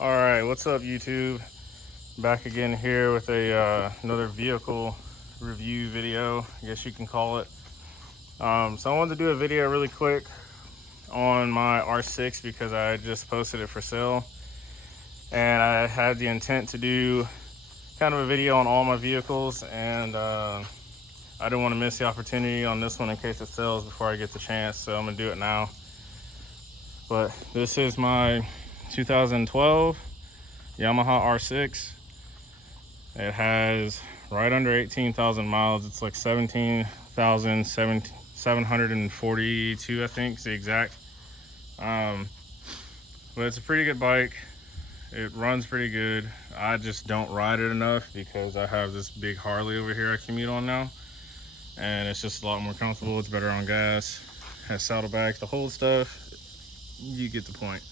All right, what's up, YouTube? Back again here with a another vehicle review video, I guess you can call it. So I wanted to do a video really quick on my R6 because I just posted it for sale, and I had the intent to do kind of a video on all my vehicles, and I didn't want to miss the opportunity on this one in case it sells before I get the chance, so I'm gonna do it now. But this is my 2012 Yamaha R6. It has right under 18,000 miles. It's like 17,742, I think is the exact. But it's a pretty good bike. It runs pretty good. I just don't ride it enough because I have this big Harley over here I commute on now, and it's just a lot more comfortable. It's better on gas, has saddlebags, the whole stuff. You get the point.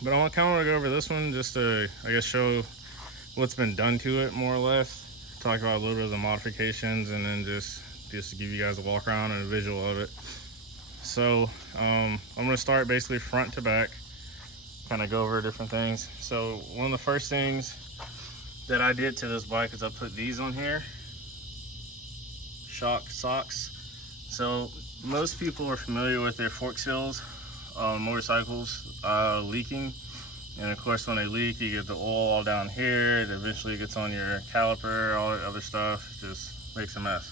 But I kind of want to go over this one just to, I guess, show what's been done to it more or less. Talk about a little bit of the modifications, and then just to give you guys a walk around and a visual of it. So I'm going to start basically front to back, kind of go over different things. So one of the first things that I did to this bike is I put these on here, shock socks. So most people are familiar with their fork seals on motorcycles leaking, and of course when they leak you get the oil all down here. It eventually gets on your caliper, all that other stuff. It just makes a mess.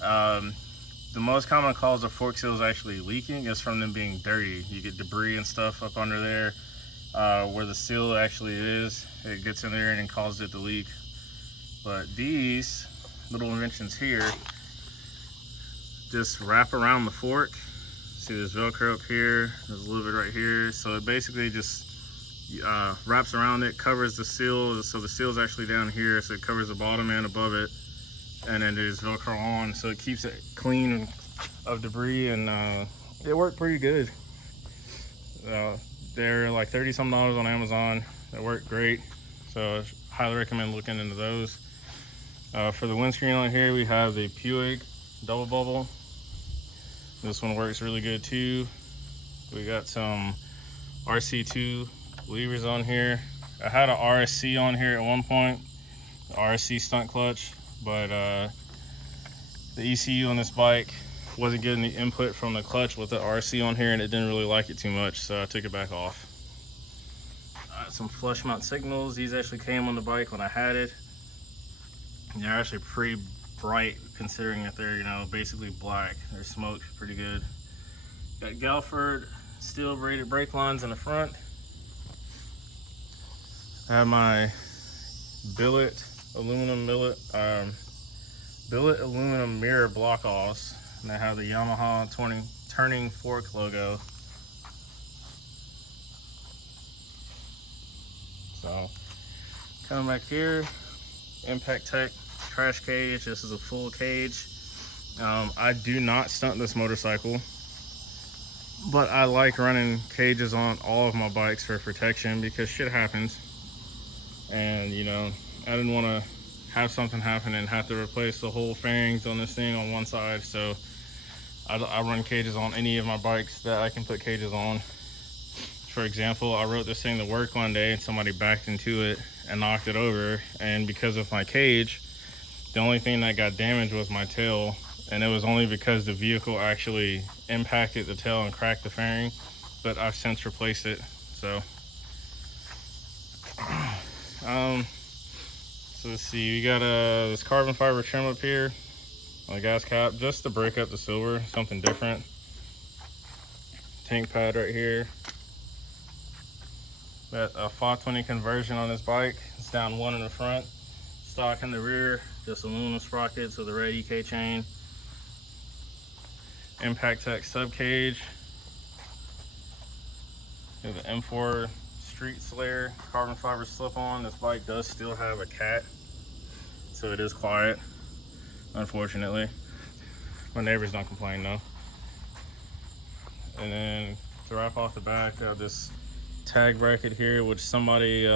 The most common cause of fork seals actually leaking is from them being dirty. You get debris and stuff up under there where the seal actually is. It gets in there and it causes it to leak. But these little inventions here just wrap around the fork. See, there's Velcro up here, there's a little bit right here. So it basically just wraps around it, covers the seal. So the seal's actually down here, so it covers the bottom and above it. And then there's Velcro on, so it keeps it clean of debris, and it worked pretty good. They're like $30-some on Amazon. They work great, so I highly recommend looking into those. For the windscreen on here, we have the Puig double bubble. This one works really good too. We got some RC2 levers on here. I had a RSC on here at one point, the RSC stunt clutch, but the ECU on this bike wasn't getting the input from the clutch with the RC on here, and it didn't really like it too much, so I took it back off. Some flush mount signals. These actually came on the bike when I had it. And they're actually pretty bright considering that they're, you know, basically black. They're smoked pretty good. Got Galford steel braided brake lines in the front. I have my billet aluminum mirror block offs, and they have the Yamaha turning fork logo. So coming back here, Impact Tech crash cage. This is a full cage. I do not stunt this motorcycle, but I like running cages on all of my bikes for protection because shit happens, and you know, I didn't want to have something happen and have to replace the whole fairings on this thing on one side. So I run cages on any of my bikes that I can put cages on. For example, I rode this thing to work one day and somebody backed into it and knocked it over, and because of my cage, the only thing that got damaged was my tail, and it was only because the vehicle actually impacted the tail and cracked the fairing, but I've since replaced it. So so let's see, we got this carbon fiber trim up here on the gas cap just to break up the silver, something different. Tank pad right here. Got a 520 conversion on this bike. It's down one in the front, stock in the rear, just aluminum sprockets with a red EK chain. Impact Tech sub cage. We have the M4 Street Slayer carbon fiber slip on. This bike does still have a cat, so it is quiet, unfortunately. My neighbors don't complain though. And then to wrap off the back, I have this tag bracket here, which somebody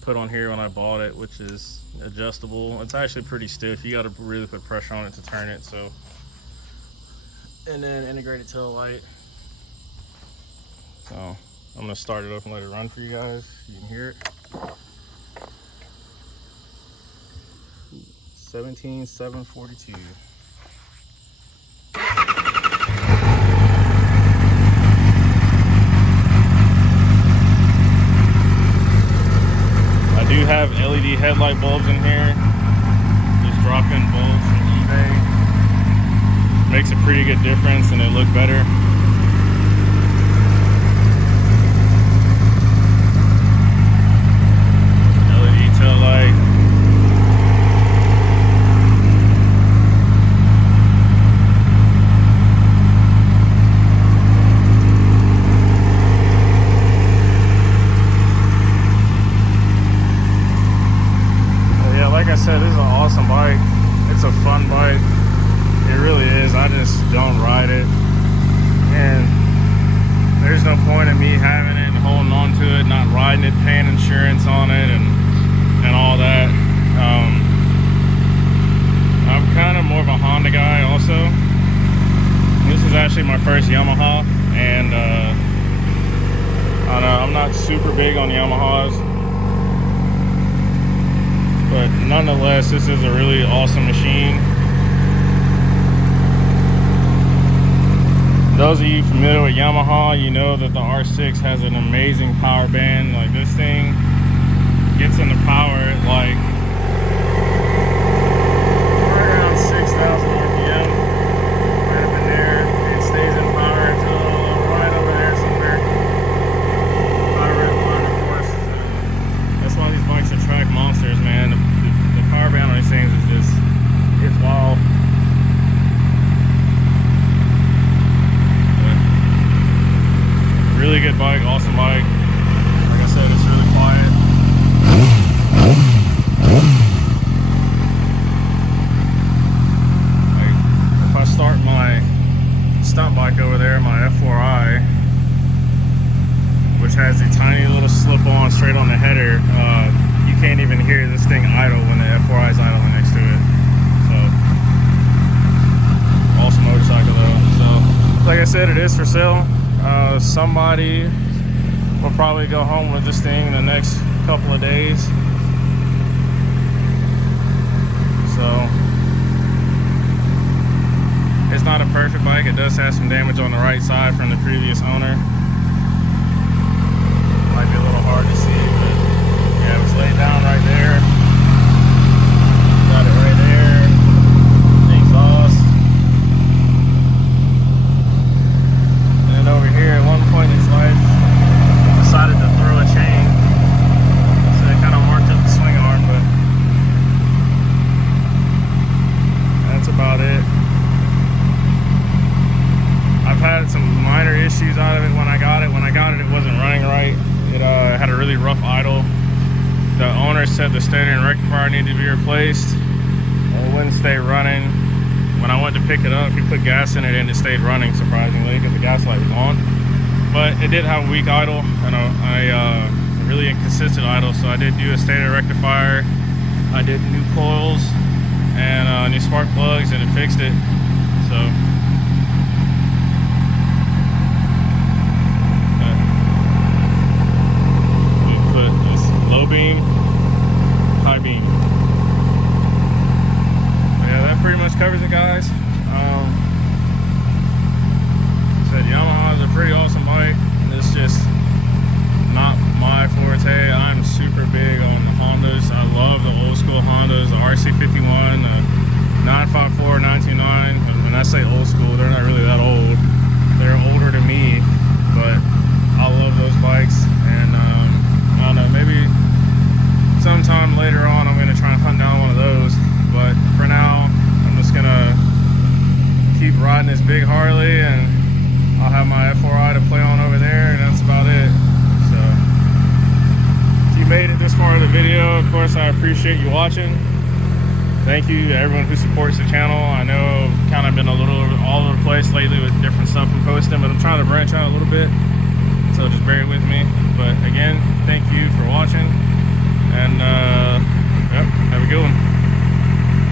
put on here when I bought it, which is adjustable. It's actually pretty stiff. You got to really put pressure on it to turn it. So, and then integrated tail light. So I'm gonna start it up and let it run for you guys. You can hear it. 17,742. I do have LED headlight bulbs in here. Just drop-in bulbs from eBay. Makes a pretty good difference and they look better. LED tail light. Like I said, this is an awesome bike. It's a fun bike. It really is. I just don't ride it. And there's no point in me having it and holding on to it, not riding it, paying insurance on it and all that. I'm kind of more of a Honda guy also. This is actually my first Yamaha, and I don't know, I'm not super big on Yamahas. But nonetheless, this is a really awesome machine. Those of you familiar with Yamaha, you know that the R6 has an amazing power band. Like, this thing gets into power at like around 6,000 RPM. Right up in there. It stays in power until right over there somewhere. High red line, of course. That's why these bikes are track monsters, man. The power band on these things is just, it's wild. But really good bike, awesome bike. Like I said, it's really quiet. Like, if I start my stunt bike over there, my F4i, which has a tiny little slip-on straight on the header, you can't even hear this thing idle when the F4i is idling next to it. So, awesome motorcycle though. So, like I said, it is for sale. Somebody will probably go home with this thing in the next couple of days. So, it's not a perfect bike. It does have some damage on the right side from the previous owner. Might be a little hard to see, but yeah, it was laid down right there. Got it right there. The exhaust. And then over here, at one point in its life, decided to throw a chain. So it kind of marked up the swing arm, but that's about it. I've had some minor issues out of it when I got it. When I got it, it wasn't running right. It had a really rough idle. The owner said the stator and rectifier needed to be replaced. It wouldn't stay running. When I went to pick it up, he put gas in it and it stayed running, surprisingly, because the gas light was on. But it did have a weak idle and a really inconsistent idle, so I did do a stator rectifier. I did new coils and new spark plugs, and it fixed it. So low beam, high beam. Yeah, that pretty much covers it, guys. Said Yamaha is a pretty awesome bike. It's just not my forte. I'm super big on Hondas. I love the old school Hondas, the RC51, the 954, 929. When I say old school, they're not really that old. They're older to me, but I love those bikes. And I don't know, maybe sometime later on I'm gonna try and hunt down one of those, but for now I'm just gonna keep riding this big Harley, and I'll have my F4i to play on over there, and that's about it. So if you made it this far in the video, of course I appreciate you watching. Thank you to everyone who supports the channel. I know I've kind of been a little all over the place lately with different stuff I'm posting, but I'm trying to branch out a little bit, so just bear with me. But again, thank you for watching, and yep, have a good one.